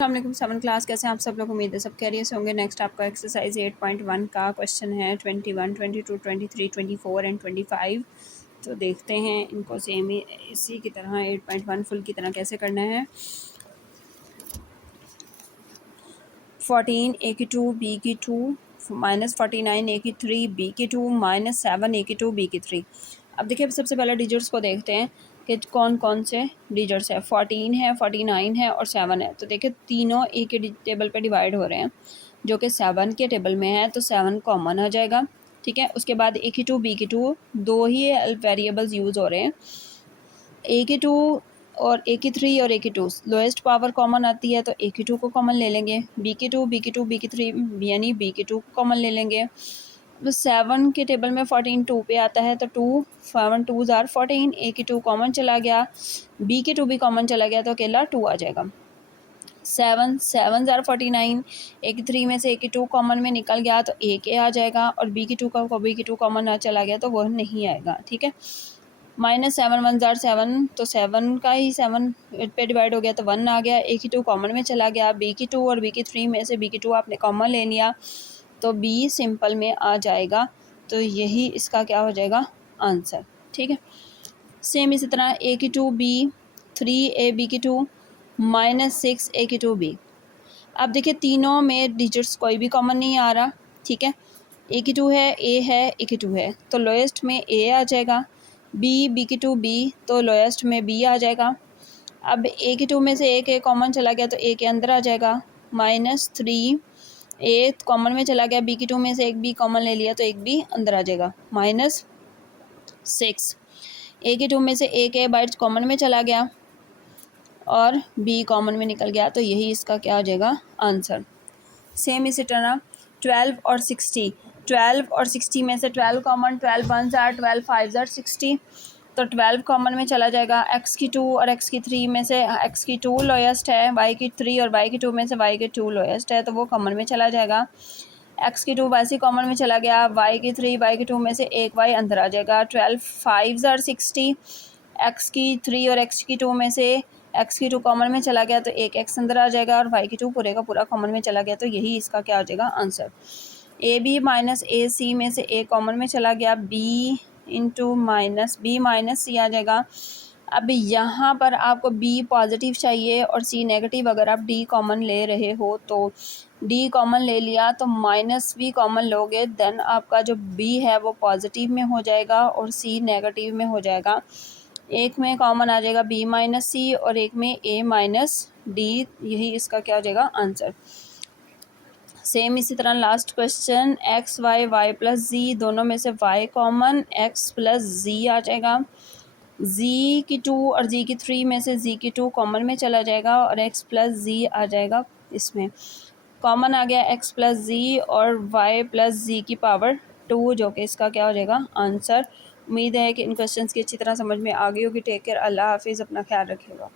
अस्सलाम 7 क्लास कैसे हैं आप सब लोग। उम्मीद है सब खैरियत से होंगे। नेक्स्ट आपका एक्सरसाइज 8.1 का क्वेश्चन है 21, 22, 23, 24 एंड 25। तो देखते हैं इनको सेम ही इसी की तरह 8.1 फुल की तरह कैसे करना है। 14 ए की 2 बी की 2 -49 ए की 3 बी की 2 -7 ए की 2 बी की 3। अब देखिए सबसे पहले डिजिट्स को देखते हैं कि कौन कौन से डिजिट्स है। 14 है, 49 है और 7 है। तो देखिए तीनों ए के टेबल पे डिवाइड हो रहे हैं, जो कि 7 के टेबल में है, तो 7 कॉमन आ जाएगा। ठीक है, उसके बाद ए की 2 बी की 2 दो ही वेरिएबल्स यूज़ हो रहे हैं। ए की 2 और ए की 3 और ए की 2 लोएस्ट पावर कॉमन आती है, तो ए की 2 को कॉमन ले लेंगे। बी की 2 बी की 2 बी की 3 यानी बी की 2 को कॉमन ले लेंगे। तो 7 के टेबल में 14 2 पे आता है, तो 2 7 2 ज़ार 14। ए की 2 कॉमन चला गया, बी की 2 भी कॉमन चला गया, तो अकेला 2 आ जाएगा। 7 7 ज़ार 49। ए की 3 में से ए की 2 कॉमन में निकल गया, तो ए के आ जाएगा, और बी की 2 का बी की 2 कॉमन ना चला गया तो वह नहीं आएगा। ठीक है, -7 1 ज़ार 7, तो 7 का ही 7 पे डिवाइड हो गया तो 1 आ गया। ए की 2 कॉमन में चला गया, बी की 2 और बी की 3 में से बी की 2 आपने कॉमन ले लिया, तो बी सिंपल में आ जाएगा। तो यही इसका क्या हो जाएगा, आंसर। ठीक है, सेम इसी तरह ए की 2 बी 3 ए बी की 2 -6 ए की 2 बी। अब देखिए तीनों में डिजिट्स कोई भी कॉमन नहीं आ रहा। ठीक है, ए की 2 है, ए है, ए की 2 है, तो लोएस्ट में ए आ जाएगा। बी की 2 बी, तो लोएस्ट में बी आ जाएगा। अब ए की 2 में से एक ए कॉमन चला गया, तो ए के अंदर आ जाएगा। -3 ए कॉमन में चला गया, बी की 2 में से एक बी कॉमन ले लिया, तो एक बी अंदर आ जाएगा। -6 ए की 2 में से एक ए बाइट्स कॉमन में चला गया और बी कॉमन में निकल गया, तो यही इसका क्या हो जाएगा, आंसर। सेम इसी तरह 12 और 60। 12 और 60 में से 12 कॉमन, 12 1 ज़ार 12 5 ज़ार 60, तो 12 कॉमन में चला जाएगा। एक्स की 2 और एक्स की 3 में से एक्स की 2 लोएस्ट है, वाई की 3 और वाई की 2 में से वाई की 2 लोएस्ट है, तो वो कॉमन में चला जाएगा। एक्स की 2 वैसे कॉमन में चला गया, वाई की 3 वाई की 2 में से एक वाई अंदर आ जाएगा। 12 5 ज़ार 60, एक्स की 3 और एक्स की 2 में से एक्स की 2 कॉमन में चला गया, तो एक एक्स अंदर आ जाएगा, और वाई की 2 पूरे का पूरा कॉमन में चला गया, तो यही इसका क्या हो जाएगा, answer. A B minus A C में से ए कॉमन में चला गया, B into minus B minus C आ जाएगा। अब यहाँ पर आपको बी पॉजिटिव चाहिए और सी नेगेटिव। अगर आप डी कॉमन ले रहे हो तो डी कॉमन ले लिया, तो माइनस बी कॉमन लोगे, देन आपका जो बी है वो पॉजिटिव में हो जाएगा और सी नेगेटिव में हो जाएगा। एक में कॉमन आ जाएगा बी माइनस सी और एक में ए माइनस डी, यही इसका क्या हो जाएगा, आंसर। सेम इसी तरह last question X Y Y plus Z, दोनों में से Y common, X plus Z आ जाएगा। जी की 2 और जी की 3 में से जी की 2 कॉमन में चला जाएगा और एक्स प्लस जी आ जाएगा। इसमें कॉमन आ गया एक्स प्लस जी और वाई प्लस जी की पावर 2, जो कि इसका क्या हो जाएगा, आंसर। उम्मीद है कि इन क्वेश्चंस की अच्छी तरह समझ में आ गई होगी। टेक केयर, अल्लाह हाफिज़, अपना ख्याल रखिएगा।